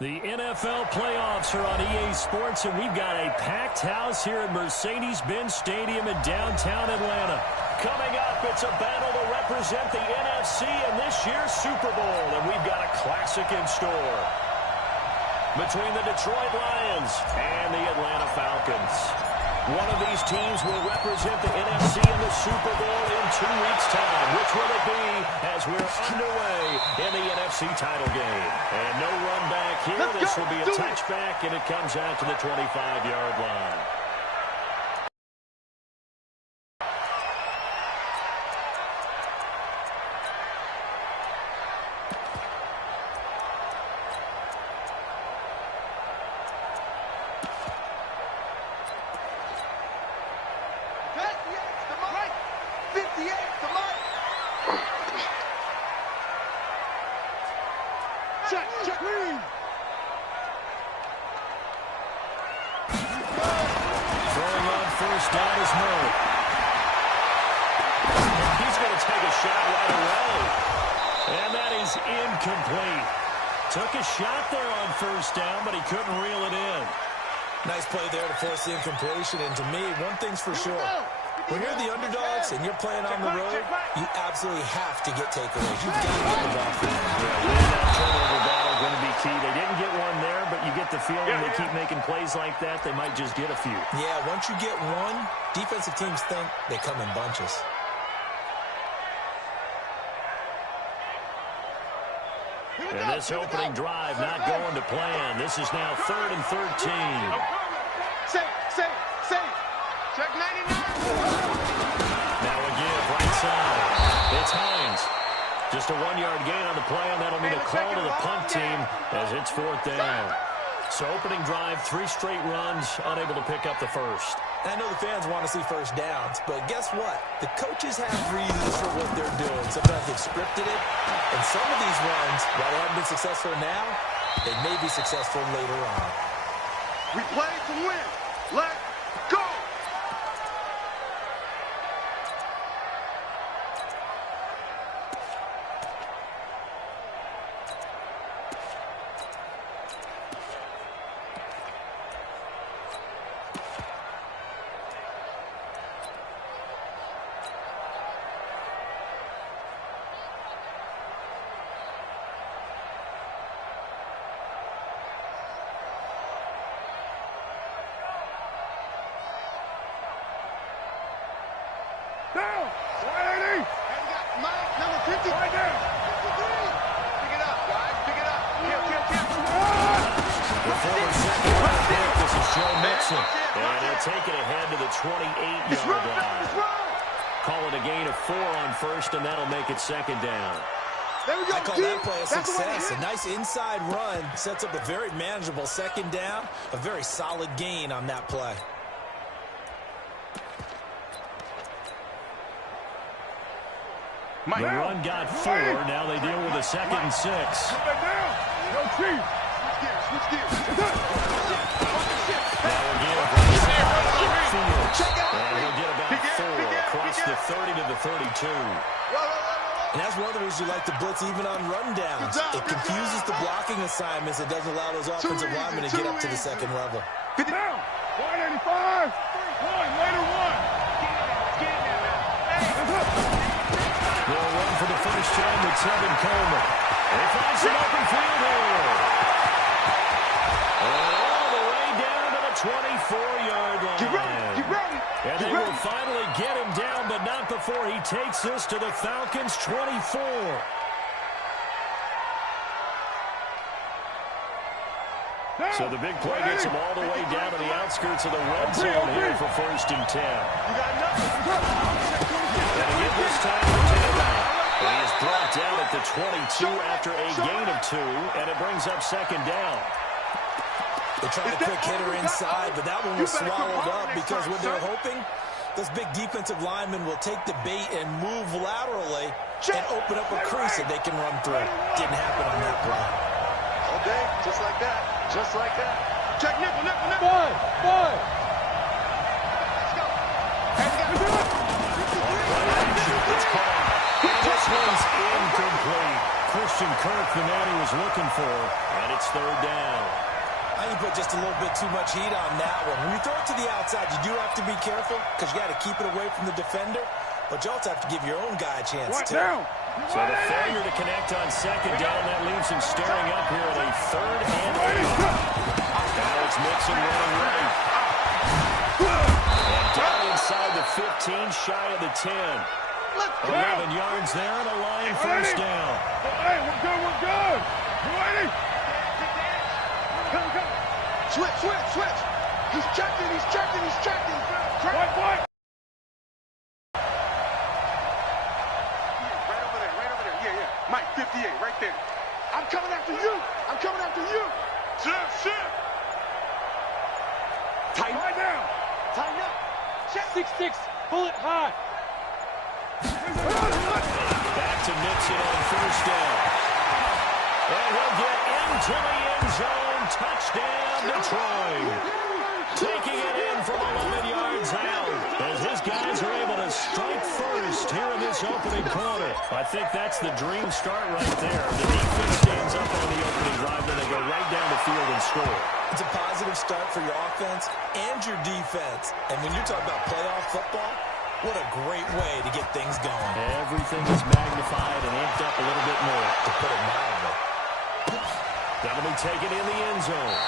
The NFL playoffs are on EA Sports, and we've got a packed house here at Mercedes-Benz Stadium in downtown Atlanta. Coming up, it's a battle to represent the NFC in this year's Super Bowl, and we've got a classic in store between the Detroit Lions and the Atlanta Falcons. One of these teams will represent the NFC in the Super Bowl in 2 weeks' time. Which will it be as we're underway in the NFC title game? And no run back here. This will be a touchback, and it comes out to the 25-yard line. Took a shot there on first down, but he couldn't reel it in. Nice play there to force the incompletion. And to me, one thing's for sure. When you're the underdogs and you're playing on the road, you absolutely have to get takeaways. You've got to get the ball from them. That turnover battle is going to be key. They didn't get one there, but you get the feeling they keep making plays like that, they might just get a few. Yeah, once you get one, defensive teams think they come in bunches. And this opening drive not going to plan. This is now 3rd and 13. Safe. Check 99. Now again, right side. It's Hines. Just a 1-yard gain on the play, and that'll mean a call to the punt team as it's 4th down. So opening drive, 3 straight runs, unable to pick up the first. I know the fans want to see first downs, but guess what? The coaches have reasons for what they're doing. Sometimes they've scripted it, and some of these runs, while they haven't been successful now, they may be successful later on. We play to win. Let's go! Down! 180! Mike, number 50. Right down! 53. Pick it up, guys. Pick it up. Kill. The forward second round pick, this is Joe Mixon. And he'll take it ahead to the 28-yard line. Call it a gain of 4 on first, and that'll make it 2nd down. There we go, I call that play a success. A nice inside run sets up a very manageable 2nd down. A very solid gain on that play. The run got 4. Now they deal with a 2nd and 6. No cheat! Switch gears. Now again, and he'll get about 4 across the 30 to the 32. And that's one of the reasons you like to blitz even on rundowns. It confuses the blocking assignments. It doesn't allow those offensive linemen to get up to the 2nd level. Down! 185! Later one! They'll run for the first time with Tevin Coleman. They find some open field here. And all the way down to the 24-yard line. Get ready. And they will finally get him down, but not before he takes this to the Falcons' 24. So the big play gets him all the way down to the outskirts of the red zone here for 1st and 10. And again this time for Tampa. And he is brought down at the 22 after a gain of 2, and it brings up 2nd down. They tried a quick hitter inside, but that one was swallowed up because what they're hoping, those big defensive linemen will take the bait and move laterally and open up a crease that they can run through. Didn't happen on that play. All day, just like that. Just like that. Check nickel. One! This one's incomplete. Christian Kirk, the man he was looking for, and it It's third down. You put just a little bit too much heat on that one. When you throw it to the outside, you do have to be careful because you got to keep it away from the defender. But you also have to give your own guy a chance, too. So the failure to connect on second down, that leaves him staring up here at a 3rd and 8. Now it's Mixon running right. And down inside the 15, shy of the 10. 11 yards there and a Lion first down. Hey, we're good. You ready? Come. Switch. He's checking. What? Mike, 58, right there. I'm coming after you. Shift. Tighten. Right down. Tighten up. Check. 6'6", bullet high. Back to Mixon on first down. And he'll get into the end zone. Touchdown, Detroit. Taking it in from 11 yards out as his guys are able to strike first here in this opening quarter. I think that's the dream start right there. The defense stands up on the opening drive, then they go right down the field and score. It's a positive start for your offense and your defense. And when you're talking about playoff football, what a great way to get things going. Everything is magnified and amped up a little bit more. To put it mildly. That'll be taken in the end zone.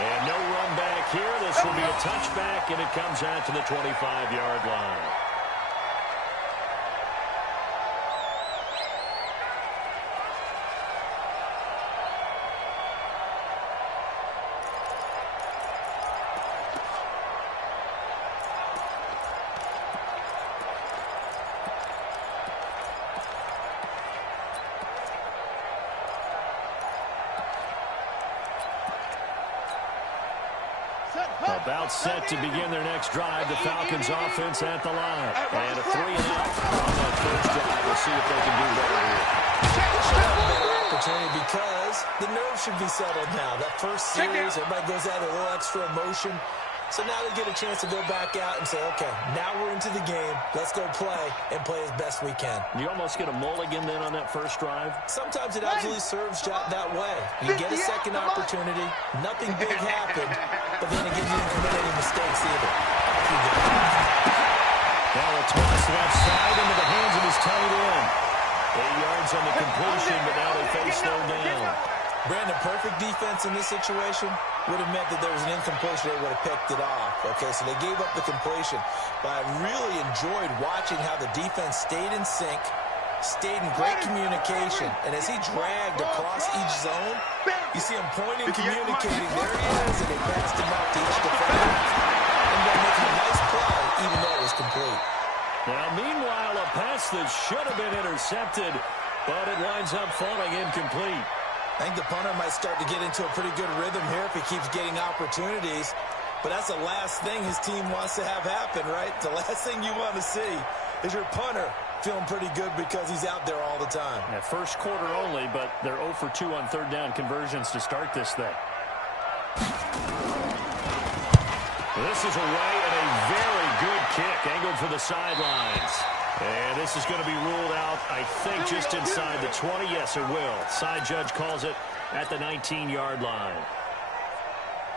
And no run back here. This will be a touchback, and it comes out to the 25-yard line. About set to begin their next drive. The Falcons offense at the line. And a 3-and-out on that first drive. We'll see if they can do better here. Better opportunity because the nerves should be settled now. That first series, everybody goes out with a little extra emotion. So now they get a chance to go back out and say, okay, now we're into the game. Let's go play and play as best we can. You almost get a mulligan then on that first drive? Sometimes it absolutely serves that way. You get a second opportunity. Nothing big happened, but then again, you didn't commit any mistakes either. Now a toss left side into the hands of his tight end. 8 yards on the completion, but now they face third down. Brandon, perfect defense in this situation would have meant that there was an incompletion. They would have picked it off. Okay, so they gave up the completion. But I really enjoyed watching how the defense stayed in sync, stayed in great communication. And as he dragged across each zone, you see him pointing, communicating. There he is, and they passed him out to each defender. And they're making a nice play, even though it was complete. Now, meanwhile, a pass that should have been intercepted, but it winds up falling incomplete. I think the punter might start to get into a pretty good rhythm here if he keeps getting opportunities. But that's the last thing his team wants to have happen, right? The last thing you want to see is your punter feeling pretty good because he's out there all the time. Yeah, first quarter only, but they're 0 for 2 on third down conversions to start this thing. This is away and a very good kick angled for the sidelines. And this is going to be ruled out, I think, just inside the 20. Yes, it will. Side judge calls it at the 19-yard line.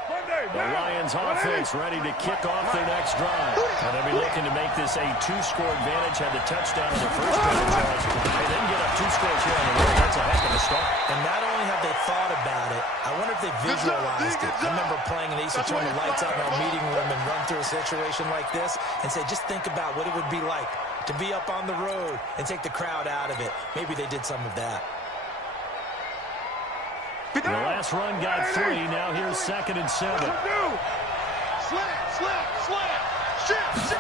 The Lions offense ready to kick off their next drive. And they'll be looking to make this a 2-score advantage. Had the touchdown in the first drive, Charles. And then get up 2 scores here on the road. That's a heck of a start. And not only have they thought about it, I wonder if they visualized it. I remember playing and they used to turn the lights out in our meeting room and run through a situation like this and say, just think about what it would be like to be up on the road and take the crowd out of it. Maybe they did some of that. The last run got 3. Now here's 2nd and 7. Slam. Shift.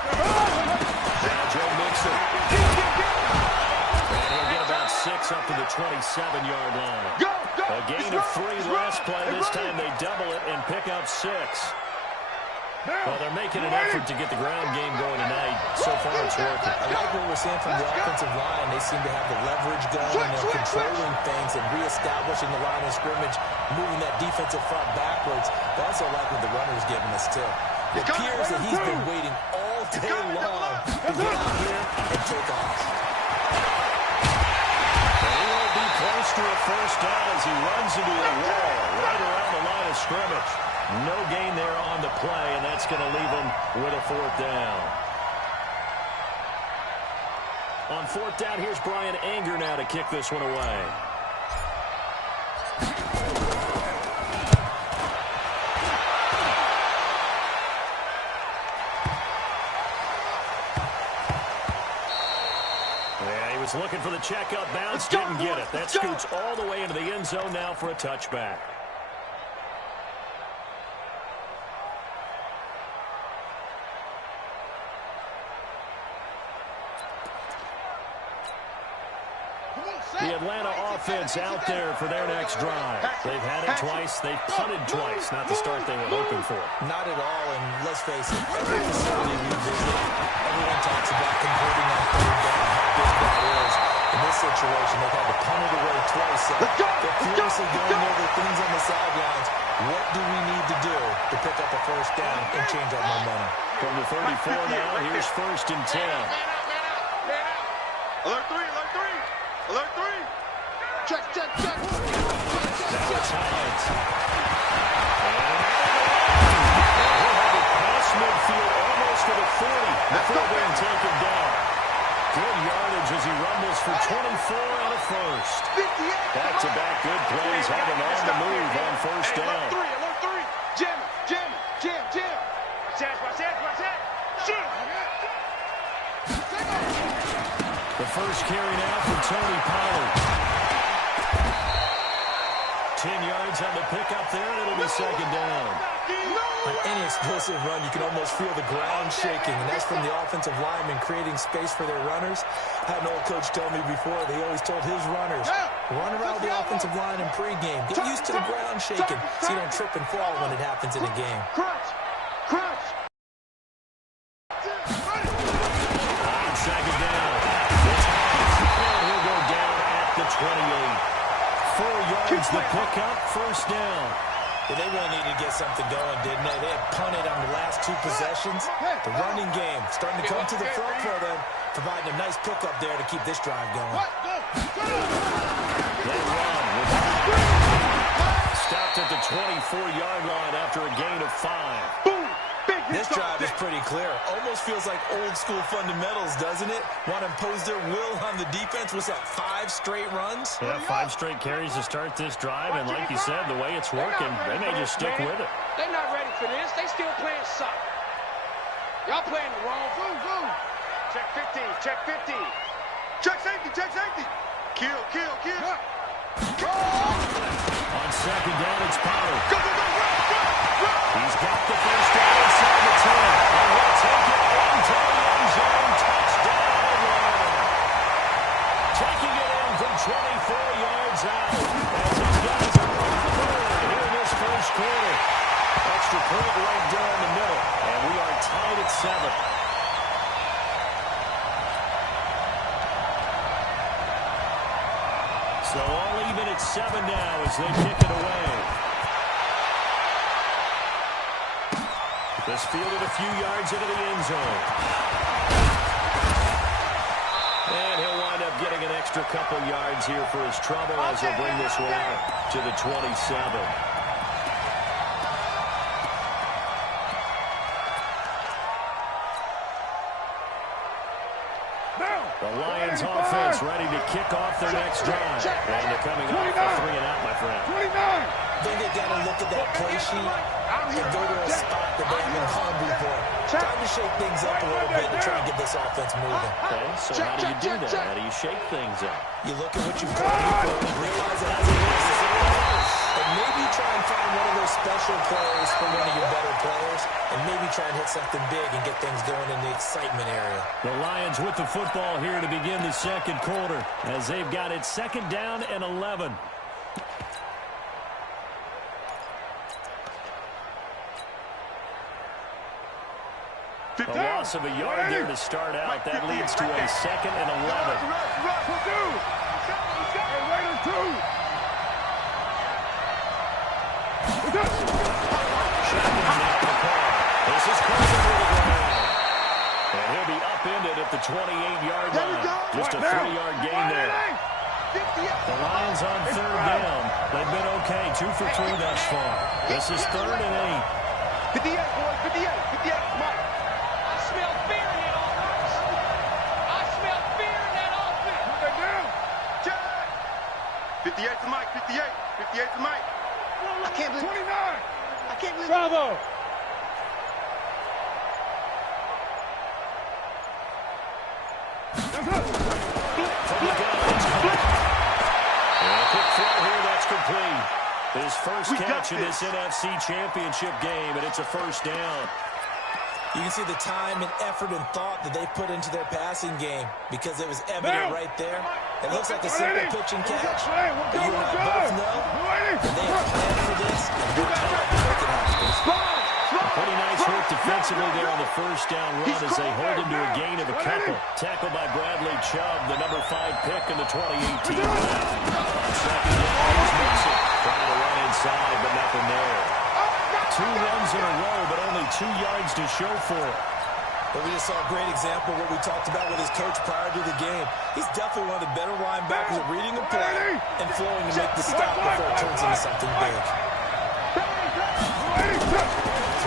Now Joe Mixon. And he'll get about 6 up to the 27-yard line. A gain of 3 last play. This time they double it and pick up 6. Well, they're making an effort to get the ground game going tonight. So far, it's working. I like what we're seeing from the offensive line. They seem to have the leverage going. They're controlling things and reestablishing the line of scrimmage, moving that defensive front backwards. But also like what the runner's giving us, too. It appears that he's been waiting all day long to get out here and take off. He will be close to a first down as he runs into a wall right around the line of scrimmage. No gain there on the play, and that's going to leave him with a fourth down. On fourth down, here's Brian Anger now to kick this one away. Yeah, he was looking for the checkup bounce, didn't get it. That scoots all the way into the end zone now for a touchback. The Atlanta offense out there for their next drive. They've had it twice. They've punted twice. Not the start they were hoping for. Not at all, and let's face it, every facility we visit, everyone talks about converting on third down, how big that is. In this situation, they've had to punt it away twice. So they're furiously going over things on the sidelines. What do we need to do to pick up a first down and change our momentum? From the 34 now, here's 1st and 10. Alert 3, alert 3. Alert 3. Check, check, check. Now it's Hines. And he'll have it past midfield almost to the 40 before being taken down. Good yardage as he rumbles for 24 and a first. Back-to-back good plays have him on the move on first down. Alert 3. Jam it, jam it, jam, jam. Watch that. Shoot. The first carry now for Tony Pollard. 10 yards on the pickup there, and it'll be second down. On any explosive run, you can almost feel the ground shaking, and that's from the offensive linemen creating space for their runners. I had an old coach tell me before, they always told his runners, run around the offensive line in pregame. Get used to the ground shaking so you don't trip and fall when it happens in a game. Crunch. On second down. And he'll go down at the 28. 4 yards the pickup, first down. Yeah, they really needed to get something going, didn't they? They had punted on the last 2 possessions. The running game starting to come to the front for them, providing a nice pickup there to keep this drive going. They run with stopped at the 24-yard line after a gain of 5. This drive is pretty clear. Almost feels like old-school fundamentals, doesn't it? Want to impose their will on the defense. What's that, 5 straight runs? Yeah, 5 straight carries to start this drive, and like you said, the way it's working, they may just stick with it. They're not ready for this. They still playing soccer. Y'all playing the wrong food. Check 50, check 50. Check safety. Kill. On second down, it's Pollard. Go. He's got the first down inside the 10. And he'll take it into the end zone. Touchdown, Atlanta. Taking it in from 24 yards out. As these guys are off the board here in this first quarter. Extra point right down the middle. And we are tied at 7. So all even at 7 now as they kick it away. This fielded a few yards into the end zone. And he'll wind up getting an extra couple yards here for his trouble as he'll bring this one out to the 27. The Lions offense ready to kick off their next drive. And they're coming off a 3-and-out, my friend. I think they've got to look at that play sheet and go to a spot that they haven't gone before. Time to shake things up a little bit to try and get this offense moving. Okay, so how do you do that? How do you shake things up? You look at what you've got before and realize it hasn't worked. And maybe try and find one of those special plays for one of your better players, and maybe try and hit something big and get things going in the excitement area. The Lions with the football here to begin the second quarter as they've got it second down and 11. A loss of a yard there to start out. That leads to a second and 11. This is Carson with the ground. And he'll be upended at the 28-yard line. Just a 3-yard gain there. The Lions on third down. They've been okay, 2 for 3 thus far. This is 3rd and 8. 58, boys, 58, Mike. I smell fear in that offense. I smell fear in that offense. Put that down. Check. 58 to Mike, 58. 58 to Mike. I can't believe 29. I can't believe Bravo. From the gun, it's caught. And a quick throw here, that's complete. His first catch in this NFC Championship game, and it's a first down. You can see the time and effort and thought that they put into their passing game because it was evident right there. It looks like a simple pitch and catch. But you and I both know that they have planned for this and worked hard to make it happen. Pretty nice work defensively there on the first down run as they hold him to a gain of a couple. Tackled by Bradley Chubb, the number 5 pick in the 2018 draft. On second down, he's missing. Trying to run inside, but nothing there. 2 runs in a row, but only 2 yards to show for it. But we just saw a great example of what we talked about with his coach prior to the game. He's definitely one of the better linebackers at reading a play and flowing to make the stop before it turns into something big.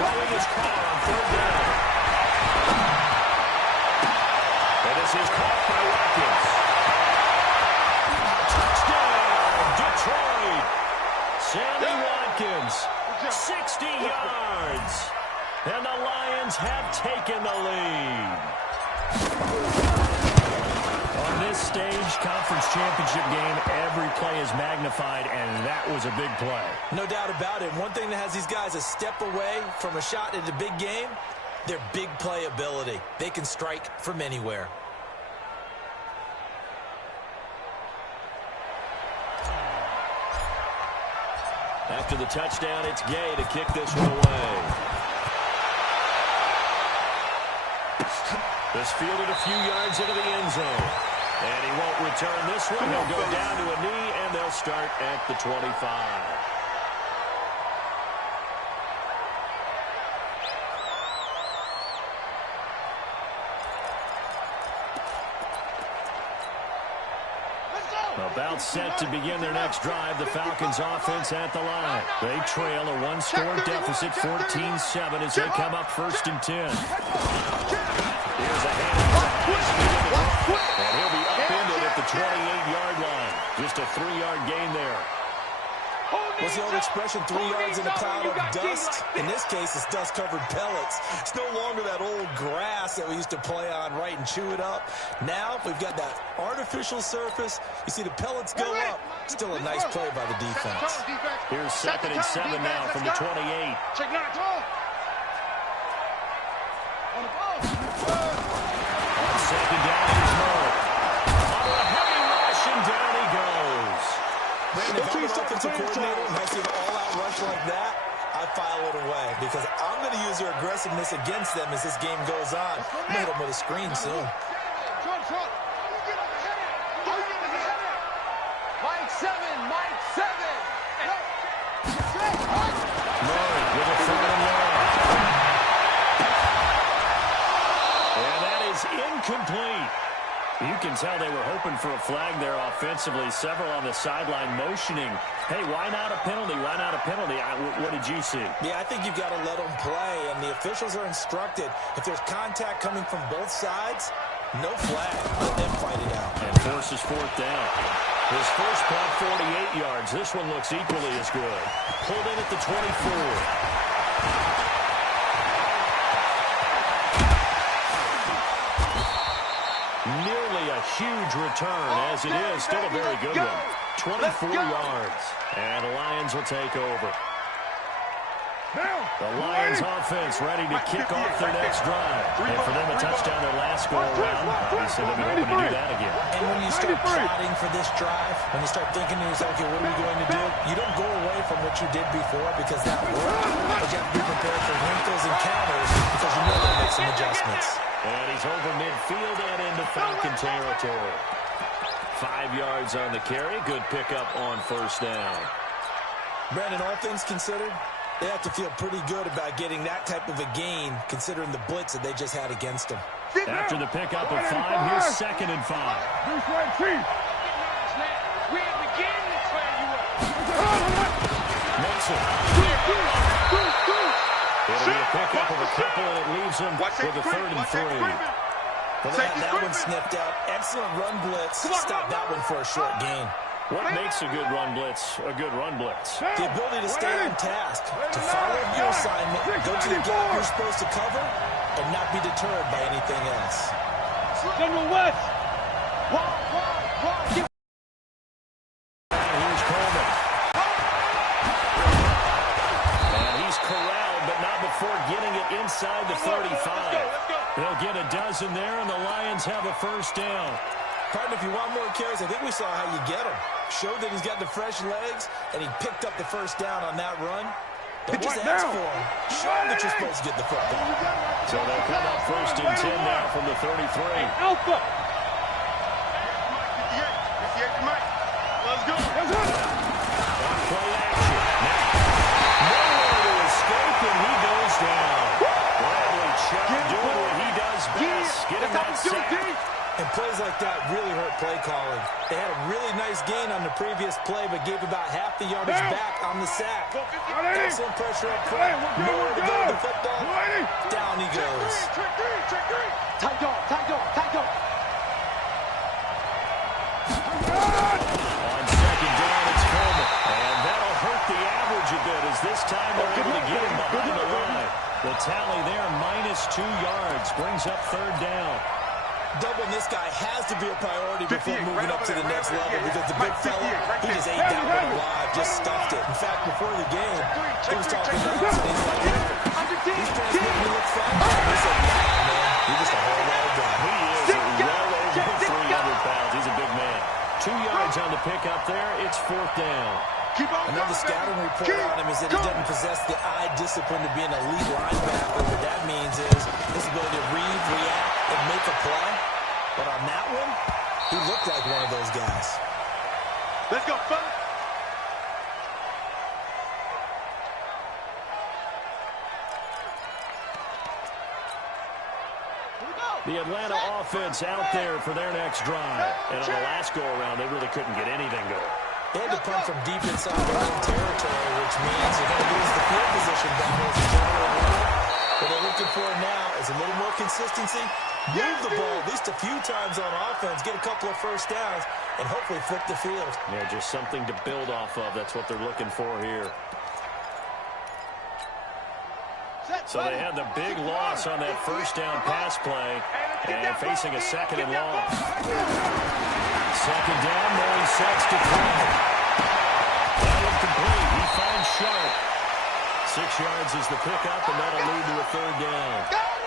Throwing his car on third down. And this is caught by Watkins. Touchdown, Detroit. Sammy Watkins, 60 yards. And the Lions have taken the lead. On this stage, conference championship game, every play is magnified, and that was a big play. No doubt about it. One thing that has these guys a step away from a shot at a big game, their big play ability. They can strike from anywhere. After the touchdown, it's Gay to kick this one away. This fielded a few yards into the end zone. And he won't return this one. He'll go down to a knee, and they'll start at the 25. About set to begin their next drive, the Falcons offense at the line. They trail a 1-score deficit, 14-7, as they come up 1st and 10. Here's a handoff, and he'll be upended at the 28-yard line. Just a 3-yard gain there. What's the old expression, 3 yards in a cloud of dust? In this case, it's dust-covered pellets. It's no longer that old grass that we used to play on, right, and chew it up. Now, we've got that artificial surface. You see the pellets go up. Still a nice play by the defense. Here's 2nd and 7 now from the 28. Check now, On 2nd down, here's Moore. Under a heavy rush, and down he goes. Brandon, if I'm an offensive coordinator and I see an all-out rush like that, I file it away because I'm going to use their aggressiveness against them as this game goes on. I'm going to hit them with a screen soon. Mike 7, Mike 7. Murray with a 3rd and long. And that is incomplete. You can tell they were hoping for a flag there offensively. Several on the sideline motioning. Hey, why not a penalty? Why not a penalty? What did you see? Yeah, I think you've got to let them play, and the officials are instructed. If there's contact coming from both sides, no flag. Let them fight it out. And forces 4th down. His first punt, 48 yards. This one looks equally as good. Pulled in at the 24. Nearly a huge return, as it is. Still a very good one. 24 yards. And the Lions will take over. The Lions offense ready to kick off their next drive. And for them, a touchdown their last go-around. Obviously, they'll be hoping to do that again. And when you start plotting for this drive, when you start thinking to yourself, okay, what are we going to do? You don't go away from what you did before because that worked. But you have to be prepared for wrinkles and counters because you know they'll make some adjustments. And he's over midfield and into Falcon territory. 5 yards on the carry. Good pickup on 1st down. Brandon, all things considered, they have to feel pretty good about getting that type of a gain considering the blitz that they just had against them. After the pickup of 5, here's 2nd and 5. We ain't beginning to tear you up. Mixon. It'll be a pickup of a couple, and it leaves him with a 3rd and 3. Well, they had that one sniffed out. Excellent run blitz. Stop that one for a short gain. What makes a good run blitz a good run blitz? The ability to stay on task, to follow your assignment, go to the gap you're supposed to cover, and not be deterred by anything else. General West. And here's Coleman. And he's corralled, but not before getting it inside the 35. They'll get a dozen there, and the Lions have a 1st down. Partner, if you want more carries, I think we saw how you get him. Showed that he's got the fresh legs, and he picked up the 1st down on that run. Don't just ask for him. Show him that you're supposed to get the football. So they'll come up 1st and 10 now from the 33. Alpha. Let's go. On play action. Nowhere to escape, and he goes down. Bradley Chubb doing what he does best, getting that sack. And plays like that really hurt play calling. They had a really nice gain on the previous play, but gave about half the yardage back on the sack. Excellent pressure up front. Nowhere to go with the football. Down he goes. Tight dog. On 2nd down, it's Coleman. And that'll hurt the average a bit, as this time they're able to get him behind the line. The tally there, -2 yards, brings up 3rd down. Doubling this guy has to be a priority before moving up to the next level, because the big fella, he just ate that one alive, just stuffed it. In fact, before the game, he was talking about it, and he's like, he's trying to make me look fat. He said, nah, man, you're just a whole lot of guy. He is well over 300 pounds. He's a big man. 2 yards on the pickup there. It's 4th down. Another scouting report on him is that he doesn't possess the eye discipline to be an elite linebacker. What that means is his ability to read, react, and make a play. But on that one, he looked like one of those guys. Let's go, fella. The Atlanta offense out there for their next drive. And on the last go-around, they really couldn't get anything going. They had to punt from deep inside their own territory, which means they're going to lose the field position battle as a general rule. What they're looking for now is a little more consistency, move the ball at least a few times on offense, get a couple of 1st downs, and hopefully flip the field. Yeah, just something to build off of. That's what they're looking for here. So they had the big loss on that 1st down pass play, and facing a 2nd and long. 2nd down, Murray sets to throw. That one complete. He finds Sharp. 6 yards is the pickup, and that'll lead to a 3rd down.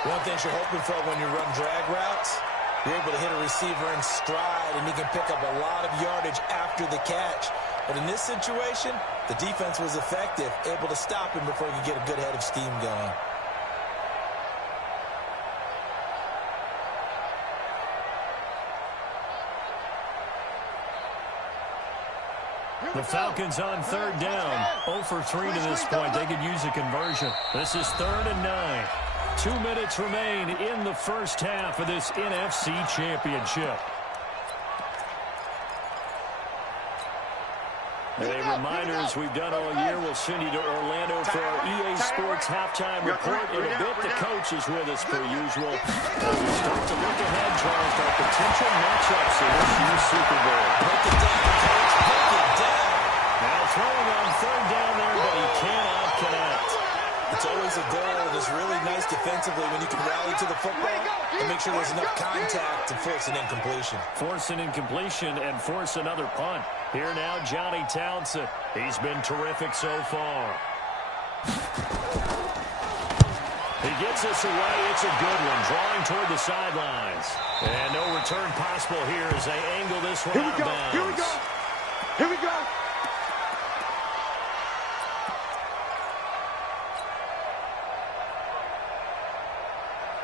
One thing you're hoping for when you run drag routes, you're able to hit a receiver in stride, and he can pick up a lot of yardage after the catch. But in this situation, the defense was effective, able to stop him before he could get a good head of steam going. The Falcons on 3rd down. 0 for 3 to this point. They could use a conversion. This is 3rd and 9. 2 minutes remain in the 1st half of this NFC Championship. A reminder, as we've done all year, we'll send you to Orlando for our EA Sports halftime report. In a bit, the coach is with us per usual. As we start to look ahead, Charles, to our potential matchups in this year's Super Bowl. Break it down, coach. Break it down. Now throwing on 3rd down there, but he cannot connect. It's always a goal, and it's really nice defensively when you can rally to the football and make sure there's enough contact to force an incompletion. Force an incompletion and force another punt. Here now, Johnny Townsend. He's been terrific so far. He gets this away. It's a good one, drawing toward the sidelines. And no return possible here as they angle this one out of bounds. Here we go. Here we go.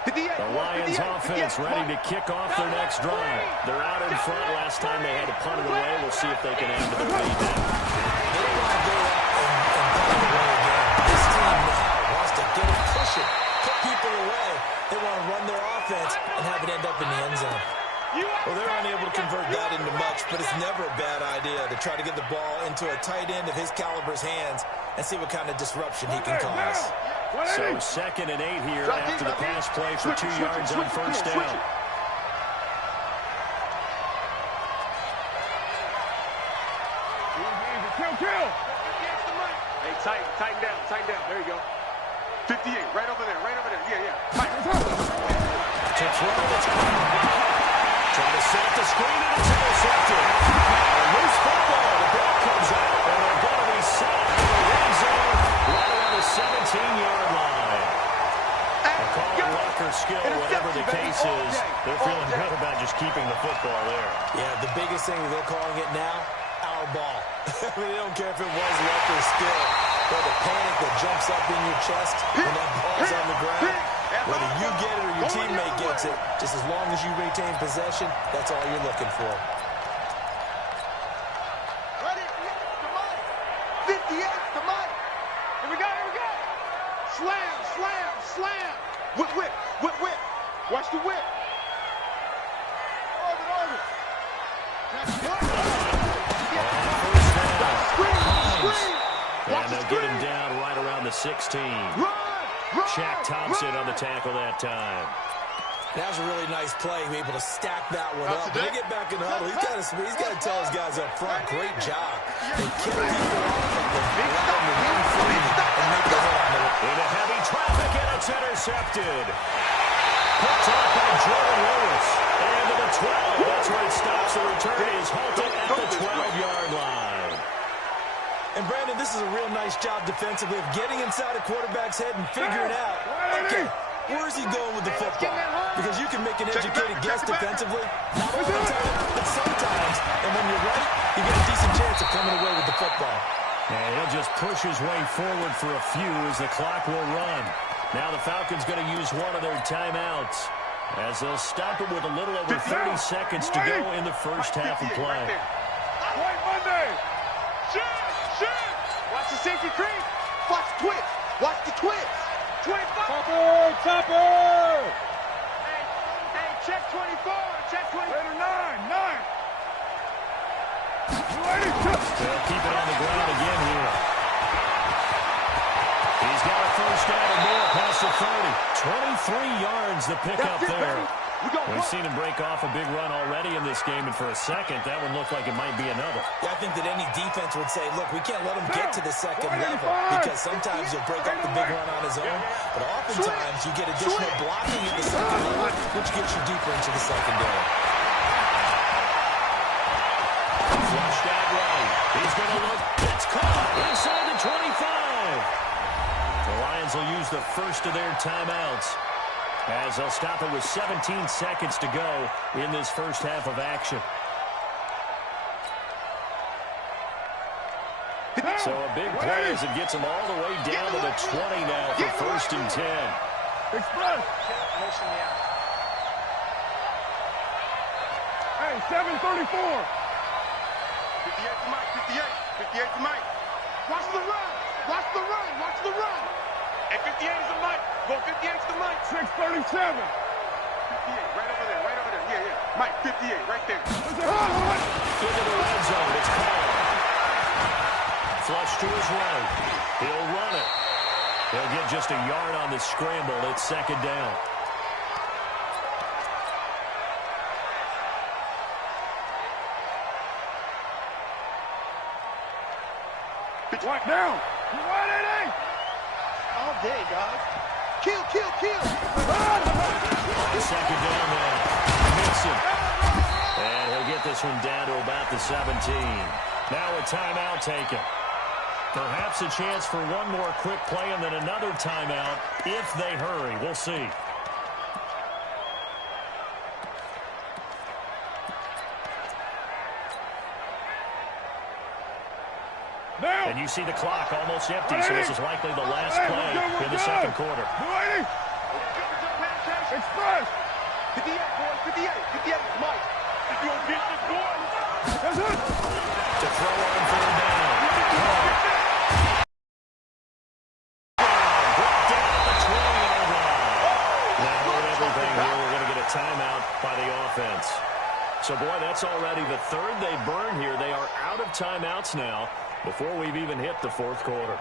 The Lions offense ready to kick off their next drive. They're out in front. Last time they had to punt it away. We'll see if they can add to their lead now. They don't want to go out and punt it away again. This team now wants to get it, push it, put people away. They want to run their offense and have it end up in the end zone. Well, they're unable to convert that into much, but it's never a bad idea to try to get the ball into a tight end of his caliber's hands and see what kind of disruption he can cause. So 2nd and 8 here after the pass play for 2 yards on first down. Kill. Hey, tighten down. There you go. 58, right over there. Yeah. Mike. To throw, it's trying to set the screen, and it's intercepted. A loose football. The ball comes out, and they're going to be set up in the red zone right around the 17-yard line. A call of luck or skill, whatever the case is, they're feeling good about just keeping the football there. Yeah, the biggest thing that they're calling it now, our ball. I mean, they don't care if it was luck or skill, but the panic that jumps up in your chest when that ball's on the ground, whether you get it or your teammate gets it, just as long as you retain possession, that's all you're looking for. Ready? To Mike. 58 to Mike. Here we go. Slam. Whip. Watch the whip. Orbit. And they'll get him down right around the 16. Shaq Thompson on the tackle that time. That was a really nice play, able to stack that one up. When they get back in the huddle, he's got to tell his guys up front, great job. They kept people off of them, allowed them to run free and make the hit on them. Into heavy traffic, and it's intercepted. Picked off by Jordan Lewis. And to the 12. That's where it stops. The return is halted at the 12-yard line. And, Brandon, this is a real nice job defensively of getting inside a quarterback's head and figuring out, okay, where's he going with the football? Because you can make an educated guess defensively, not all the time, but sometimes. And when you're right, you get a decent chance of coming away with the football. And he'll just push his way forward for a few as the clock will run. Now the Falcons going to use one of their timeouts as they'll stop it with a little over 30 seconds to go in the first half of play. White Monday. Shoot. Watch the safety creep. Watch the twist. Topper. Hey, check 24. Later, 9. They'll keep it on the ground again here. He's got a first down and more past the 30. 23 yards the pickup there. We've seen him break off a big run already in this game, and for a second, that one looked like it might be another. Yeah, I think that any defense would say, look, we can't let him get to the second level because sometimes he'll break up the big run on his own, but oftentimes you get additional blocking at the second level, which gets you deeper into the secondary. Flushed out right. He's going to look. It's caught inside the 25. The Lions will use the first of their timeouts as they'll stop it with 17 seconds to go in this first half of action. So a big play as it gets them all the way down to the 20 now for first and 10. Express. Hey, 7:34. 58 to Mike. 58 to Mike. Watch the run. Hey, 58 is the Mike. Go 58 to Mike. 6:37. 58, right over there. Yeah. Mike, 58, right there. Into the red zone. It's called. Flush to his right. He'll run it. He'll get just a yard on the scramble. It's second down. White down. White 80. All day, guys. Kill. Second down now. Mixon. And he'll get this one down to about the 17. Now a timeout taken. Perhaps a chance for one more quick play and then another timeout if they hurry. We'll see. And you see the clock almost empty, so this is likely the last play in the second quarter. Express. 58, boys. 58, Mike. If you don't get this one. That's it. To throw on third down. Brought down at the 20-yard line. Now with everything here, we're going to get a timeout by the offense. boy, that's already the third they burn here. They are out of timeouts now before we've even hit the fourth quarter.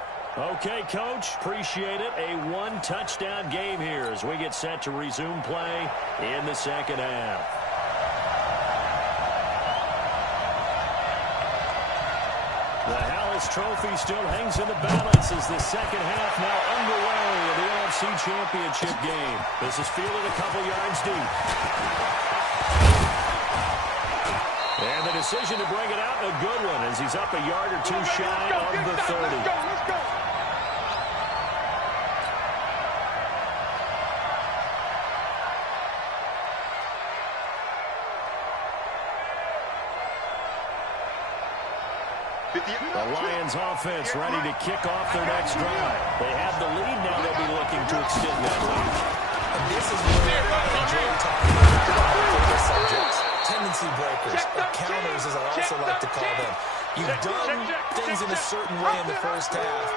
Okay, Coach, appreciate it. A one-touchdown game here as we get set to resume play in the second half. The Hallis Trophy still hangs in the balance as the second half now underway in the NFC Championship game. This is fielded a couple yards deep. And the decision to bring it out, a good one, as he's up a yard or two shy of the 30. Let's go. 50. The Lions offense ready to kick off their next drive. They have the lead, now they'll be looking to extend that lead. And this is where I enjoy talking about favorite subjects. Tendency breakers, or counters as I also like to call them. You've done things in a certain way in the first half,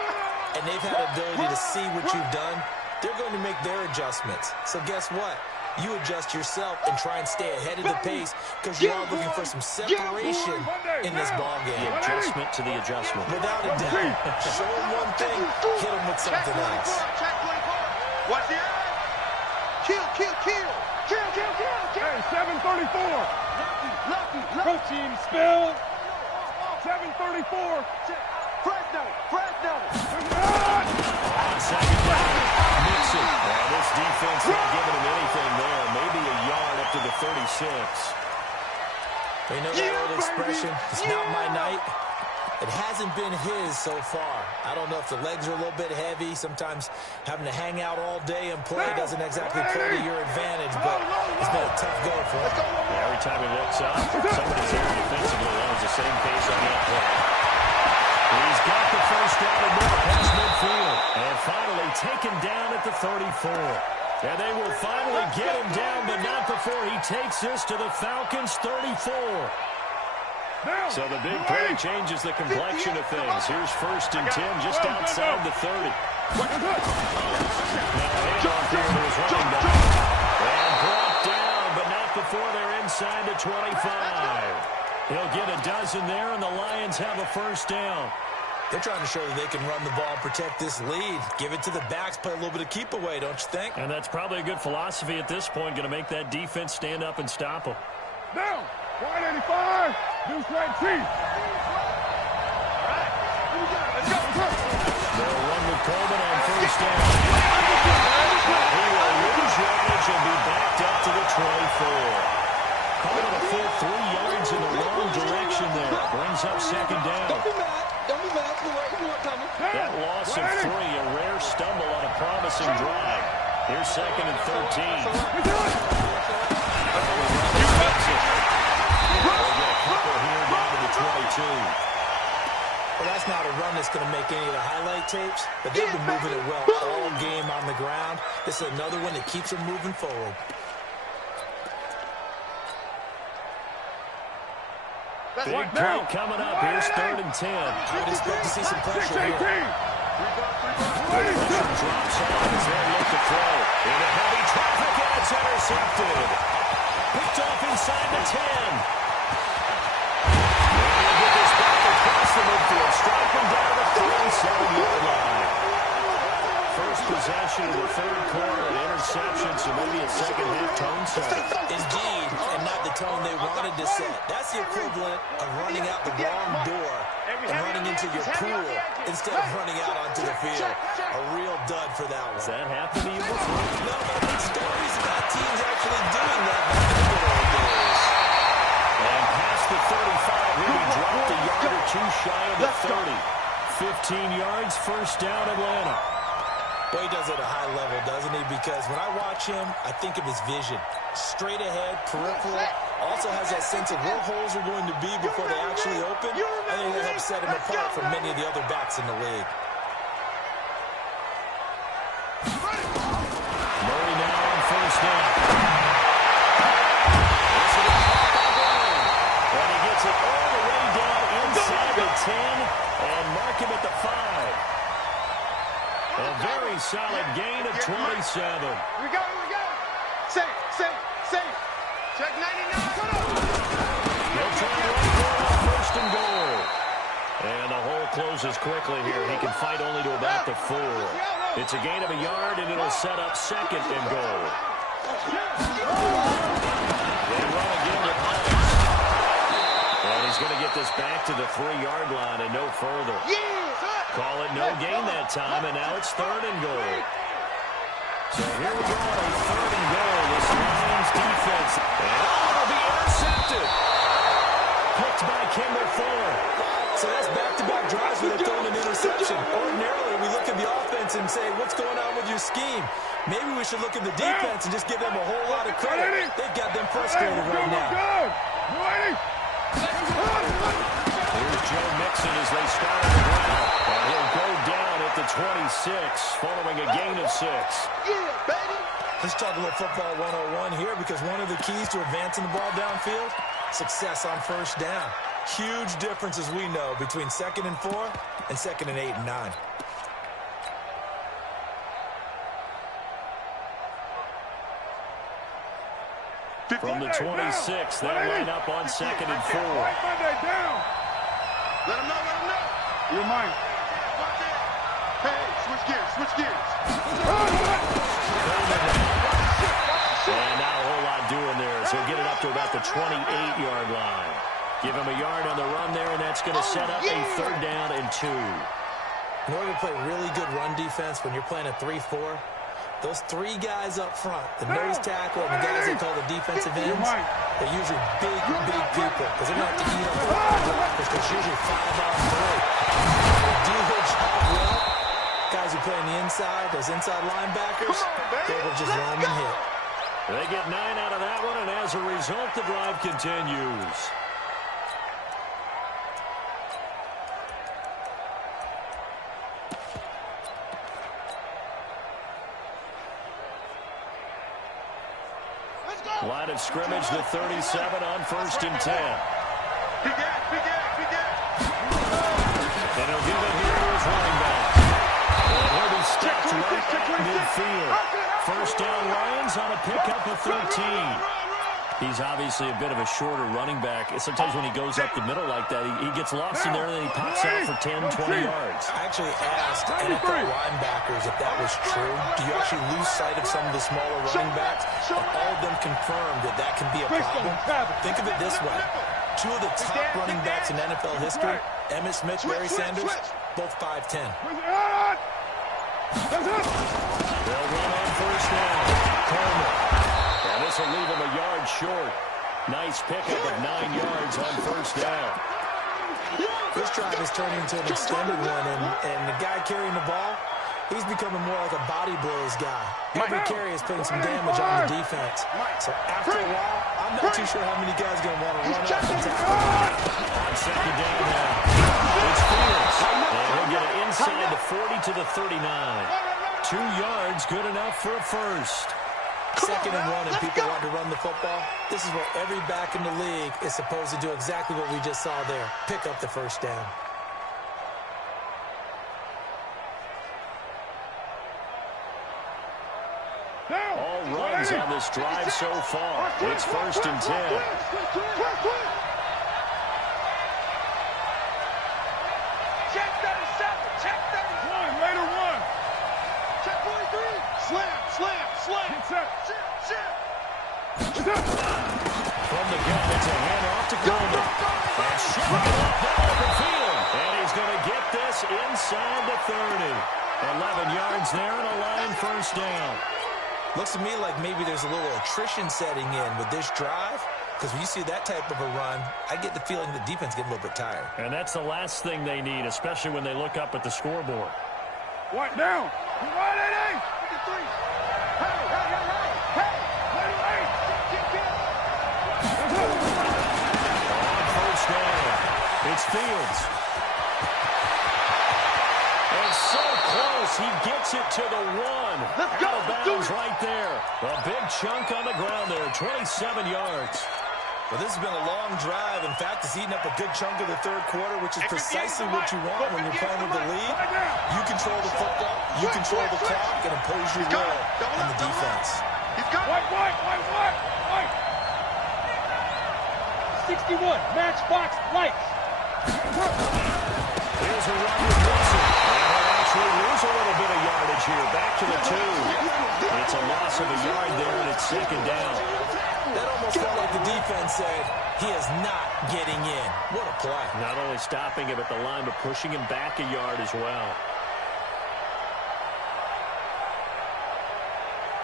and they've had the ability to see what you've done. They're going to make their adjustments. So guess what? You adjust yourself and try and stay ahead of the pace because you are looking for some separation in this ball game. The adjustment to the adjustment. Without a doubt. Show them one thing, hit them with something else. Watch the eye. Kill. Hey, 734. Lucky. Go team, spill. 734. Fresno. On second down, Mixon. Well, this defense not giving him anything there. Maybe a yard up to the 36. You know that old expression, it's not my night. It hasn't been his so far. I don't know if the legs are a little bit heavy. Sometimes having to hang out all day and play doesn't exactly play to your advantage, but it's been a tough go for him. Yeah, every time he looks up, somebody's there defensively. That was the same pace on that play. He's got the first down and more past midfield. And finally taken down at the 34. And they will finally get him down, but not before he takes this to the Falcons' 34. So the big play changes the complexion of things. Here's 1st and 10 just outside the 30. Now handoff here to his running back. And brought down, but not before they're inside the 25. He'll get a dozen there, and the Lions have a first down. They're trying to show that they can run the ball, protect this lead. Give it to the backs, play a little bit of keep away, don't you think? And that's probably a good philosophy at this point, going to make that defense stand up and stop them. Down. 185. Deuce right Chief. They'll run with Coleman on first down. He will lose yardage and be backed up to the 24. Coleman a full 3 yards in the wrong direction there. Brings up second down. Don't be mad. That loss of 3, a rare stumble on a promising drive. Here's 2nd and 13. Well, that's not a run that's going to make any of the highlight tapes, but they've been moving it well all game on the ground. This is another one that keeps them moving forward. Big play coming up. Here's 3rd and 10. I would expect to see some pressure here. Pressure drops off as they look to throw. Into heavy traffic, and it's intercepted. Picked off inside the 10. Across the midfield, striking down the 47-yard line. First possession of the 3rd quarter, an interception, so maybe a second-half tone setter. Indeed, and not the tone they wanted to set. That's the equivalent of running out the wrong door and running into your pool instead of running out onto the field. A real dud for that one. Has that happened to you before? No, but I think stories about teams actually doing that back in the good old days. And past the 35, here he dropped a yard or two shy of the 30. 15 yards, first down, Atlanta. Well, he does it at a high level, doesn't he? Because when I watch him, I think of his vision. Straight ahead, peripheral. Also has that sense of where holes are going to be before they actually open. I think that helps set him apart from many of the other backs in the league. Murray now on first down. And he gets it all the way down inside the 10 and mark him at the 5. A very solid gain of 27. Here we go. Safe. Check 99. closes quickly here. He can fight only to about the 4. It's a gain of a yard, and it'll set up 2nd and goal. They run again with Hines. And he's going to get this back to the 3-yard line and no further. Call it no gain that time, and now it's 3rd and goal. So here we go on a 3rd and goal. This Lions defense. And it'll be intercepted. Picked by Kimball Fuller. So that's back-to-back drives where they've thrown an interception. Ordinarily, we look at the offense and say, what's going on with your scheme? Maybe we should look at the defense and just give them a whole lot of credit. They've got them frustrated right now. Here's Joe Mixon as they start on the ground. And he'll go down at the 26, following a gain of 6. Let's talk a little football 101 here, because one of the keys to advancing the ball downfield, success on 1st down. Huge difference, as we know, between 2nd and 4 and 2nd and 8 and 9. From the 26, they'll line up on 2nd and 4. Let him know. You're mine. Hey, switch gears. And not a whole lot doing there, so he'll get it up to about the 28-yard line. Give him a yard on the run there, and that's going to set up a 3rd down and 2. In order to play really good run defense when you're playing a 3-4, those 3 guys up front, the nose tackle and the guys they call the defensive ends, they're usually big people, because they're going to have to eat up a lot of blockers, because it's usually 5 on 3. They do their job well. Guys who play on the inside, those inside linebackers, they will just roam and hit. They get 9 out of that one, and as a result, the drive continues. Line of scrimmage, the 37 on 1st and 10. Big gap. And he'll give it here to his running back. And he'll be stopped right at midfield. 1st down, Lions on a pickup of 13. He's obviously a bit of a shorter running back. Sometimes when he goes up the middle like that, he gets lost in there, and then he pops out for 10, 20 yards. I actually asked NFL linebackers if that was true. Do you actually lose sight of some of the smaller running backs? And all of them confirmed that can be a problem. Think of it this way. 2 of the top running backs in NFL history, Emmitt Smith, Barry Sanders, both 5'10". They'll run on 1st down. Coleman. And this will leave him a yard short. Nice pickup of 9 yards on 1st down. This drive is turning into an extended one, and the guy carrying the ball, he's becoming more like a body blows guy. Every carry is putting some damage on the defense. So after a while, I'm not too sure how many guys are going to want to run up and tackle. On 2nd down now, it's Fields. And he'll get it inside the 40 to the 39. 2 yards, good enough for a first. 2nd and 1, and people want to run the football. This is where every back in the league is supposed to do exactly what we just saw there. Pick up the 1st down. All runs on this drive so far. It's 1st and 10. Check 37. Check 31. Later one. Check 43. Slam. From the gun, it's a handoff to Coleman. And shot up the field. And he's going to get this inside the 30. 11 yards there and a line 1st down. Looks to me like maybe there's a little attrition setting in with this drive, because when you see that type of a run, I get the feeling the defense getting a little bit tired. And that's the last thing they need, especially when they look up at the scoreboard. White down. White 88. 53. Hey. On 1st down, it's Fields. And so close, he gets it to the 1. Out of bounds right there. A big chunk on the ground there, 27 yards. Well, this has been a long drive. In fact, it's eaten up a good chunk of the 3rd quarter, which is precisely what you want when you're playing with the lead. You control the football, you control the clock, and impose your will on the defense. White. 61, matchbox lights. Here's a run with Wilson. And they'll actually lose a little bit of yardage here. Back to the 2. It's a loss of a yard there, and it's second down. That almost felt like the defense said, he is not getting in. What a play. Not only stopping him at the line, but pushing him back a yard as well.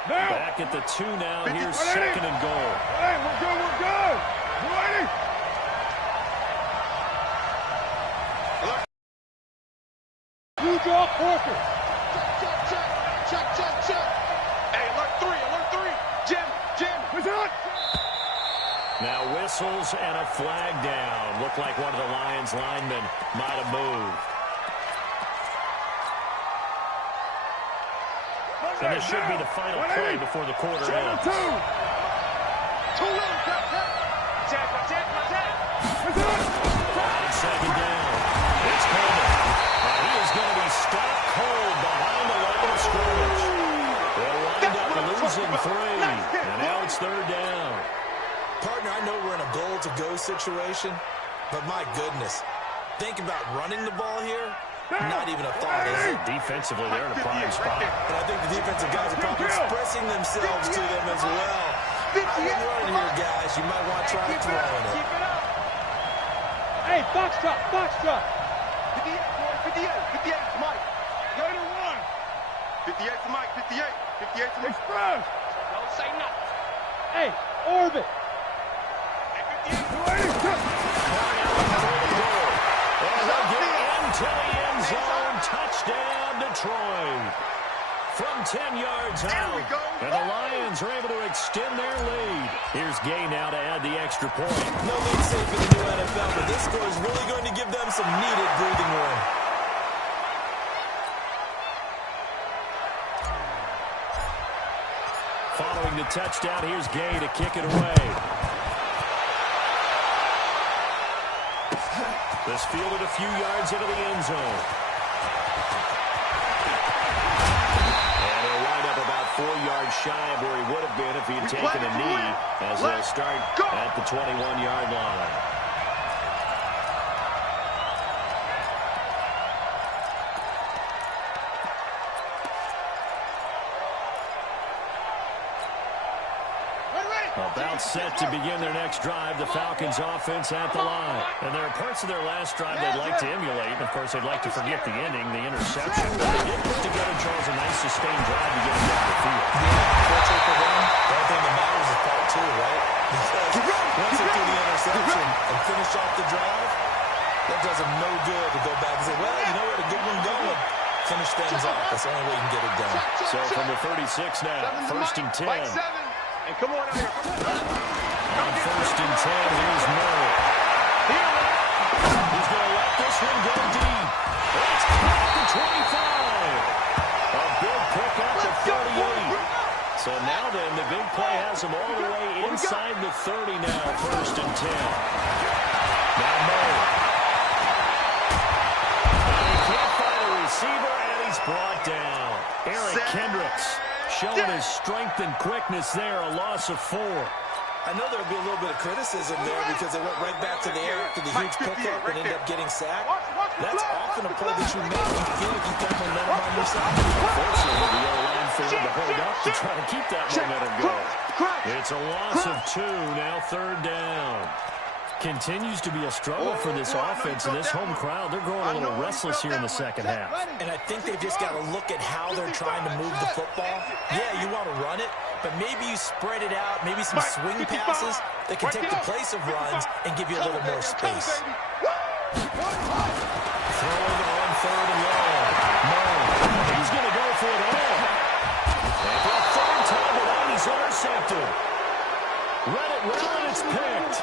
Back at the 2 now. Here's second and goal. Hey, we're good, we're good. You ready? You draw Corker. Check. Hey, alert 3. Jim. What's on? Now whistles and a flag down. Looked like one of the Lions linemen might have moved. And this should be the final play before the quarter ends. Too long. Check. On second down. It's Coleman. And he is going to be stopped cold behind the line of scrimmage. They'll wind up losing 3. And now it's third down. Partner, I know we're in a goal-to-go situation, but my goodness. Think about running the ball here. Not even a thought, is it? Defensively, they're in a prime spot. And I think the defensive guys are probably expressing themselves to them as well. I've been running here, guys. You might want to try throwing it. Keep it up. Hey, box drop. 58, Mike. Go to 1. 58 to Mike, 58 to Mike. Express. Don't say nothing. Hey, orbit. To the end zone, touchdown Detroit. From 10 yards out, and the Lions are able to extend their lead. Here's Gay now to add the extra point. No lead safe in the new NFL, but this score is really going to give them some needed breathing room. Following the touchdown, here's Gay to kick it away. This fielded a few yards into the end zone. And he'll wind up about 4 yards shy of where he would have been if he had taken a knee, as they'll start at the 21-yard line. About set to begin their next drive, the Falcons offense at the line. And there are parts of their last drive they'd like to emulate. And of course, they'd like to forget the ending, the interception. But they did put together, Charles, a nice sustained drive to get them down the field. Fortunately for them, the only thing that matters is part 2, right? Because once they do the interception and finish off the drive, that does them no good to go back and say, well, you know what, a good one going. Finish things off. That's the only way you can get it done. So from the 36 now, first and 10. And come on out here. On first and 10, here's Murray. He's going to let this one go deep. It's caught at the 25. A big pick up to 38. So now then, the big play has him all the way inside the 30 now, first and 10. Now Murray. And he can't find a receiver, and he's brought down. Eric Kendricks showing his strength and quickness there, a loss of 4. I know there'll be a little bit of criticism there because they went right back to the air after the huge pickup and ended up getting sacked. That's often a play that you make when you feel like you've got momentum on your side. Unfortunately, the other line failed to hold up to try to keep that momentum going. It's a loss of 2, now third down. Continues to be a struggle for this offense and this home crowd. They're growing a little restless here in the second half. And I think they've just got to look at how they're trying to move the football. Yeah, you want to run it, but maybe you spread it out, maybe some swing passes that can take the place of runs and give you a little more space. Throwing on third and long. Murray, he's going to go for it all. And for a third time tonight, he's intercepted. Read it well, and it's picked.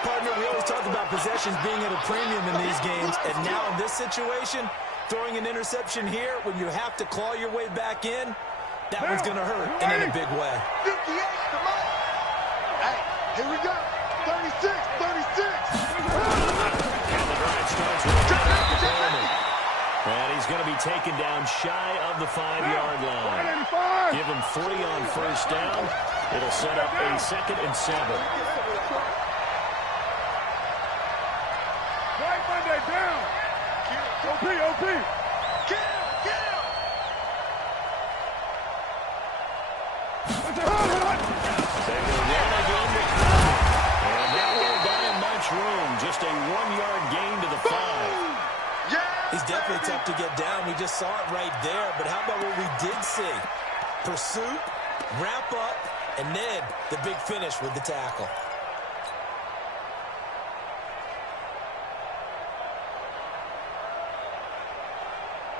Partner, we always talk about possessions being at a premium in these games, and now in this situation, throwing an interception here when you have to claw your way back in, that one's going to hurt, and in a big way. 58, come on. Hey, here we go. 36. And the drive starts with and he's going to be taken down shy of the 5-yard line. Give him 3 on first down. It'll set up a 2nd and 7. OP, OP. Get him, get him. They will run again to Cleveland. And that won't buy him much room. Just a 1-yard gain to the 5. He's definitely tough to get down. We just saw it right there. But how about what we did see? Pursuit, wrap up, and then the big finish with the tackle.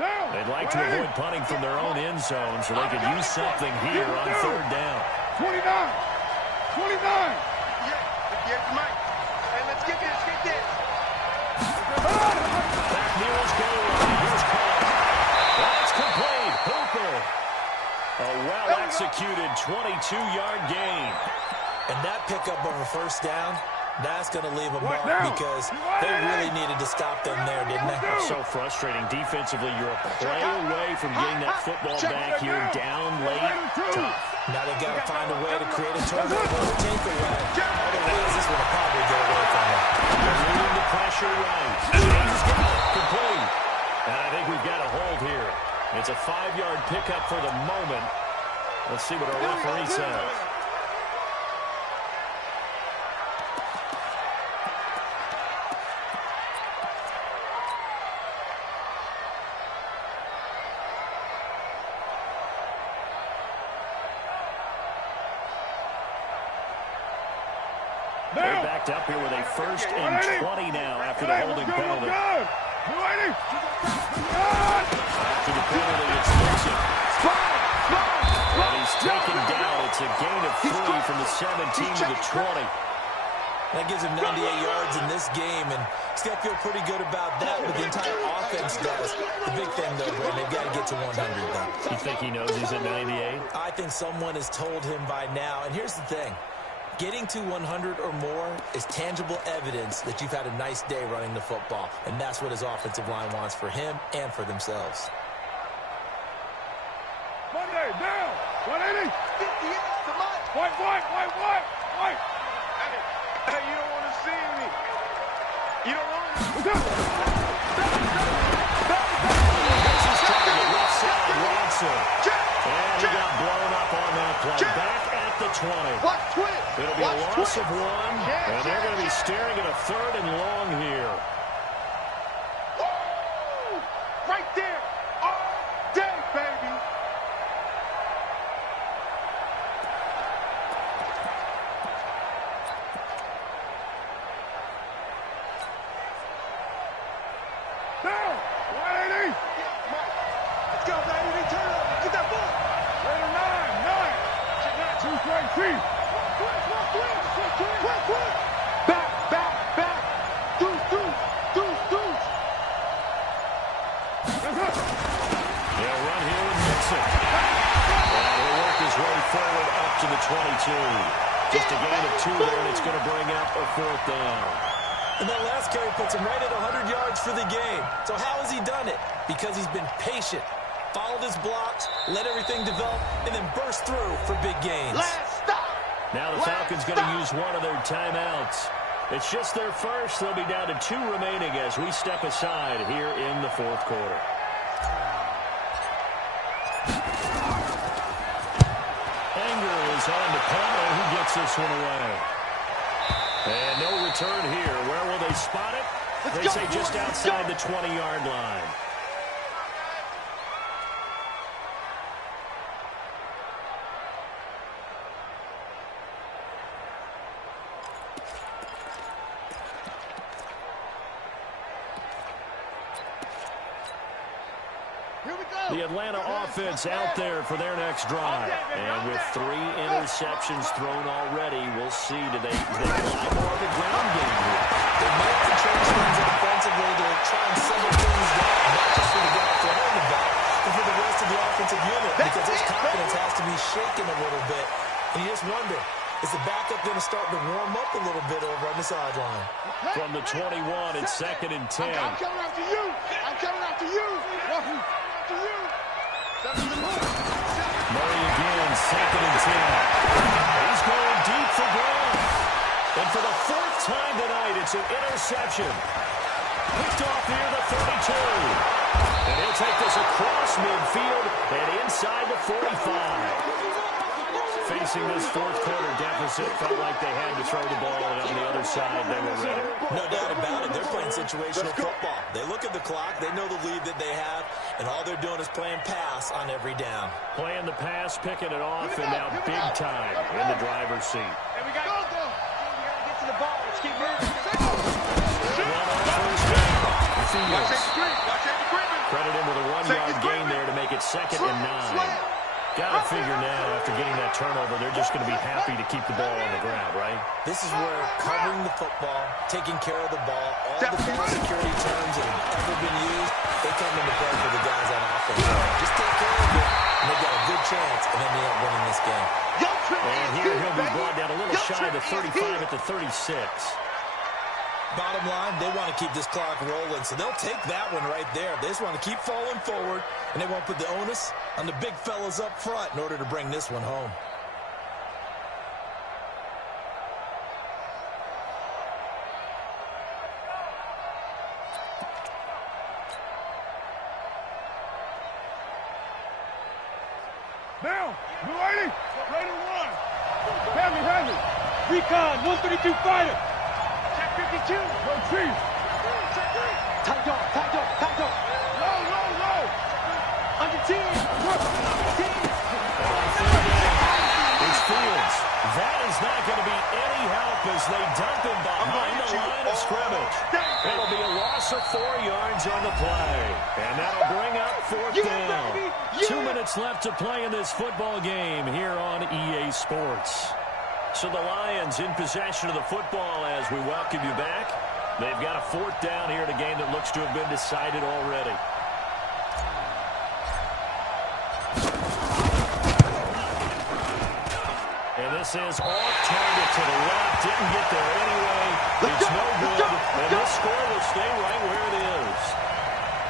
They'd like to avoid punting from their own end zone so they could use something here on 3rd down. 29. 29. Yeah, Mike. Hey, let's get this, get this. Back near his goal line. Here's Cole. That's complete. Hooper. A well-executed 22-yard gain. And that pickup of a 1st down, that's going to leave a mark because they really needed to stop them there, didn't they? It's so frustrating. Defensively, you're a play away from getting that football back here down late. Tough. Now they've got to find a way to create a turnover or takeaway. Otherwise, this will probably get away from them. They're leading the pressure right. James has got it. Complete. And I think we've got a hold here. It's a 5-yard pickup for the moment. Let's see what our referee says. They're backed up here with a 1st and 20 now after the holding penalty. After the penalty, it's Nixon. And he's taken down. It's a gain of 3 from the 17 to the 20. That gives him 98 yards in this game, and he's got to feel pretty good about that, but the entire offense does. The big thing, though, Brandon, they've got to get to 100, though. You think he knows he's at 98? I think someone has told him by now, and here's the thing. Getting to 100 or more is tangible evidence that you've had a nice day running the football, and that's what his offensive line wants for him and for themselves. Monday, down. 180. 50 yards to Mike. White. Hey, you don't want to see me. You don't want to. This is target left side, Watson. And he got blown up on that play. Back at the 20. What? It'll be a loss of 1, and they're going to be staring at a 3rd and long here. Oh, right there. All day, baby. Down. 180. Let's go, baby. Turn it up. Get that ball. Later, 9. 2 straight feet. Quick. Back. Deuce. They'll run here with Nixon. And he'll work his way forward up to the 22. Just a gain of 2 there, and it's going to bring up a 4th down. And that last carry puts him right at 100 yards for the game. So how has he done it? Because he's been patient, followed his blocks, let everything develop, and then burst through for big gains. Last stop. Now the Falcons going to use one of their timeouts. It's just their first. They'll be down to 2 remaining as we step aside here in the 4th quarter. Anger is on the punt, and who gets this one away? And no return here. Where will they spot it? They say just outside the 20-yard line. The Atlanta offense out there for their next drive. And with 3 interceptions thrown already, we'll see, do they rely more on the ground game here? They may have to change things offensively to try and settle things down, not just for the guy throwing the ball, but for the rest of the offensive unit, because his confidence has to be shaken a little bit. And you just wonder, is the backup going to start to warm up a little bit over on the sideline? From the 21, it's 2nd and 10. I'm coming after you. Murray again, 2nd and 10. He's going deep for Brown. And for the 4th time tonight, it's an interception. Picked off near the 32. And he'll take this across midfield and inside the 45. Facing this fourth quarter deficit, felt like they had to throw the ball, and on the other side, they were ready. No doubt about it. They're playing situational football. They look at the clock. They know the lead that they have, and all they're doing is playing pass on every down. Playing the pass, picking it off, and now big time in the driver's seat. Hey, we got to get to the ball. Let's keep moving. Credit him with a 1-yard gain there to make it 2nd and 9. Got to figure now, after getting that turnover, they're just going to be happy to keep the ball on the ground, right? This is where covering the football, taking care of the ball, all the ball security terms that have ever been used, they come into play for the guys on offense. Just take care of it, and they've got a good chance of ending up winning this game. And here he'll be brought down a little shy of the 35 at the 36. Bottom line, they want to keep this clock rolling, so they'll take that one right there. They just want to keep falling forward, and they won't put the onus on the big fellas up front in order to bring this one home. Now, you ready? Ready to run. Heavy. Recon, 132 fighter. 52. Go Chief. Tight dog. Low. Under 10. It's Fields. That is not going to be any help as they dump him behind the line of scrimmage. It'll be a loss of 4 yards on the play. And that'll bring up 4th down. 2 minutes left to play in this football game here on EA Sports. So the Lions in possession of the football as we welcome you back. They've got a 4th down here in a game that looks to have been decided already. And this is off target to the left. Didn't get there anyway. It's no good. And this score will stay right where it is.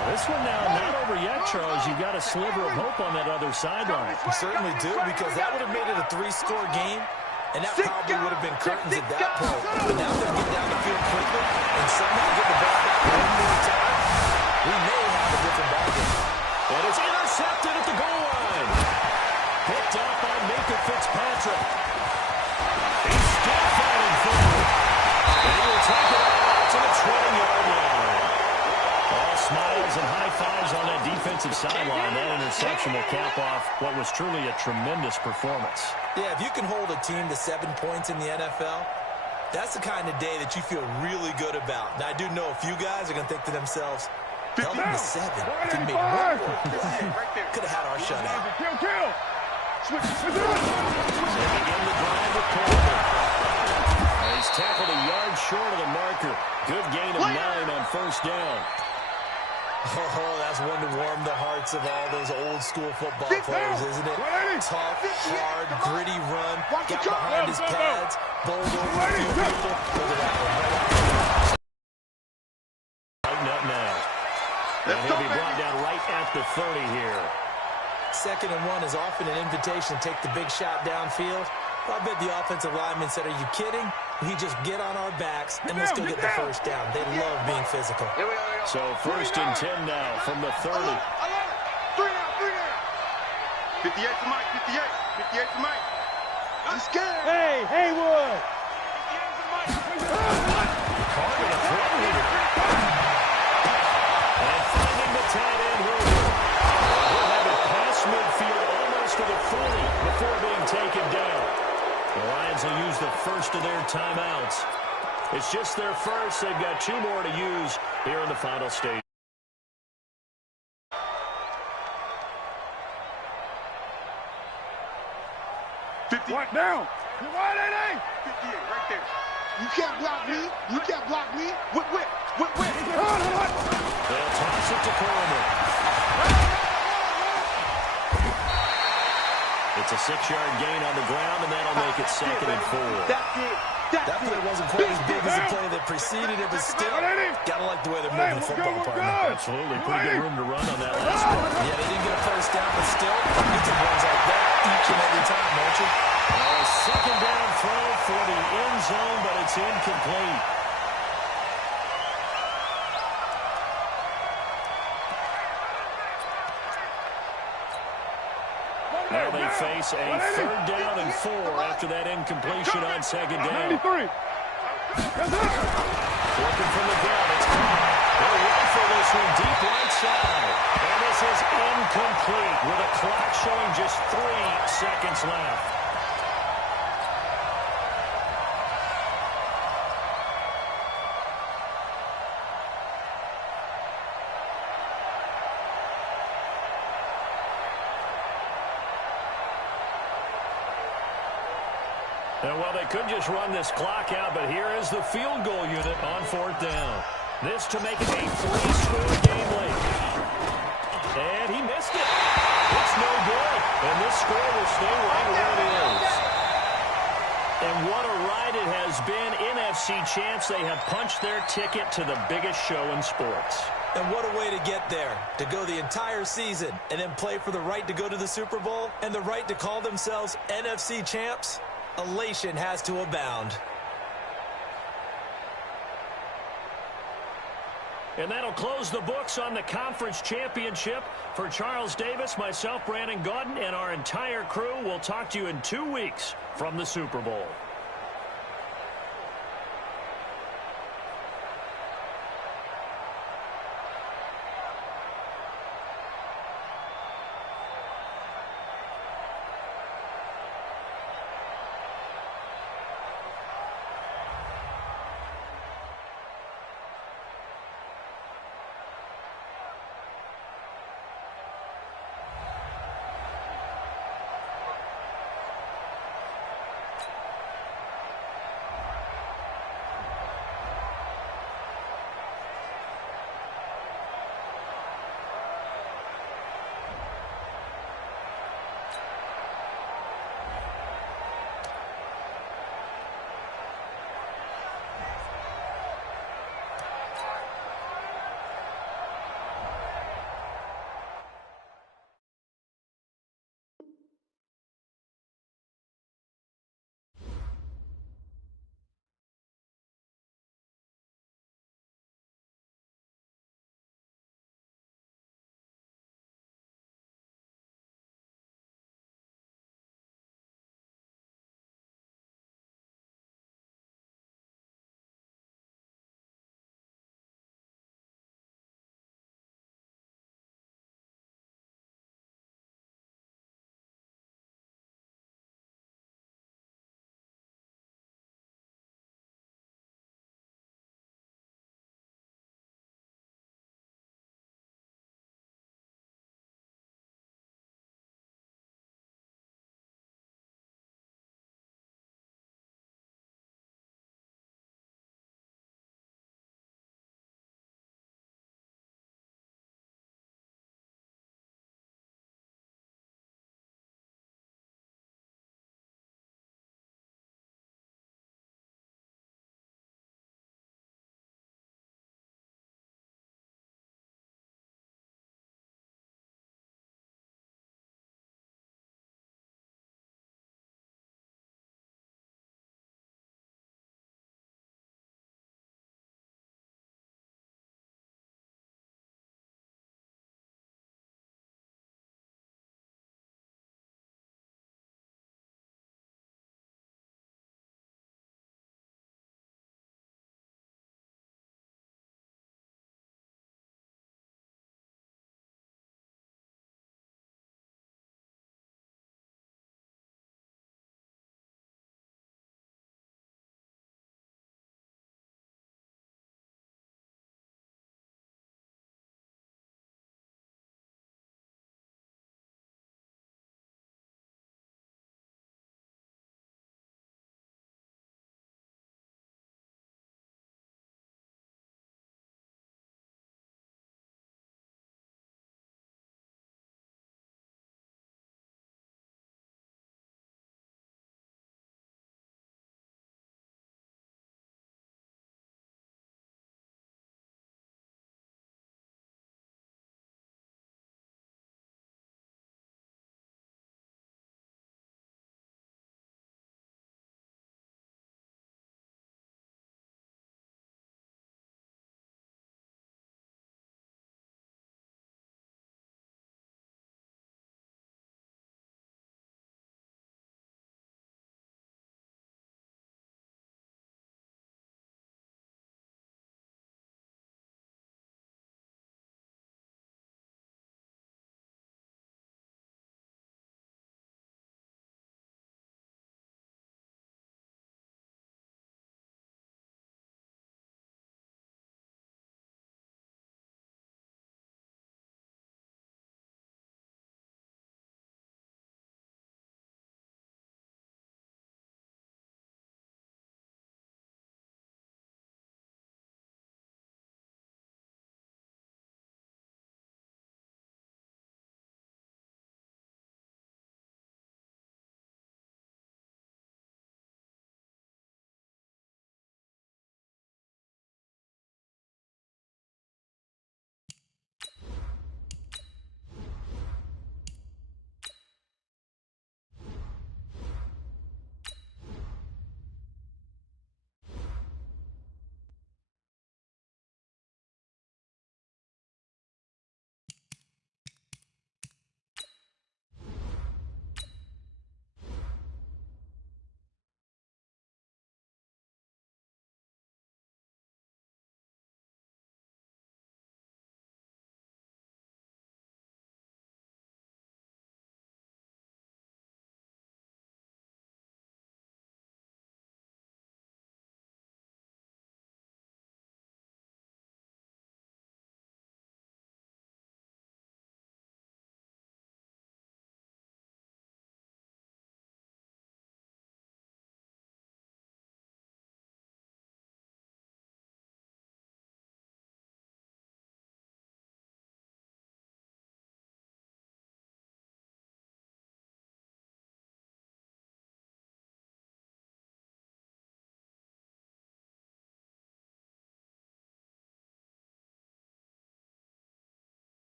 Now this one now not over yet, Charles. You've got a sliver of hope on that other sideline. You certainly do, because that would have made it a 3-score game. And that probably would have been curtains at that point. But now they'll get down the field quickly and somehow get the ball back one more time. We may have a different ball game. And it's intercepted at the goal line. Picked up by Minka Fitzpatrick. He's still fighting forward. And he will take it out to the 20-yard line. All smiles and high fives on that defensive sideline. That interception will cap off what was truly a tremendous performance. Yeah, if you can hold a team to 7 points in the NFL, that's the kind of day that you feel really good about. Now, I do know a few guys are going to think to themselves, held them to 7. If we made 1 more, could have had our shutout. Kill. Switch. They begin the drive with Coleman. He's tackled a yard short of the marker. Good gain of 9 on 1st down. Oh, that's one to warm the hearts of all those old-school football players, isn't it? Tough, hard, gritty run. Got behind his pads. Bowled over a few people. Look at that one. Tighten up now. And he'll be brought down right at the 30 here. 2nd and 1 is often an invitation to take the big shot downfield. I bet the offensive lineman said, are you kidding? We just get on our backs and let's go get the 1st down. They love being physical. So 1st and 10 now from the 30. 3 down. 58 to Mike. 58 to Mike. I'm scared. Hey, Haywood. Carter to throw here. And finding the tight end Hoover. He'll have it past midfield almost to the 40 before being taken down. The Lions will use the first of their timeouts. It's just their first. They've got 2 more to use here in the final stage. What down? You wide, 58 right there. You can't block me. Whip. They'll toss it to Coleman. It's a 6-yard gain on the ground, and that'll make it 2nd and 4. That play wasn't quite as big as the play that preceded it, but still, gotta like the way they're moving the football, partner. Absolutely. Pretty good room to run on that last one. Yeah, they didn't get a 1st down, but still, you can runs like that each and every time, don't you? A 2nd down throw for the end zone, but it's incomplete. face a 3rd down and 4 after that incompletion on 2nd down. 93. Looking from the gun, it's caught. They'll rifle this one deep right side. And this is incomplete with a clock showing just 3 seconds left. Well, they could just run this clock out, but here is the field goal unit on 4th down. This to make it a 3-score game late. And he missed it. It's no good. And this score will stay right where it is. And what a ride it has been. NFC champs, they have punched their ticket to the biggest show in sports. And what a way to get there, to go the entire season and then play for the right to go to the Super Bowl and the right to call themselves NFC champs. Elation has to abound. And that'll close the books on the conference championship. For Charles Davis, myself, Brandon Gaudin, and our entire crew, we'll talk to you in 2 weeks from the Super Bowl.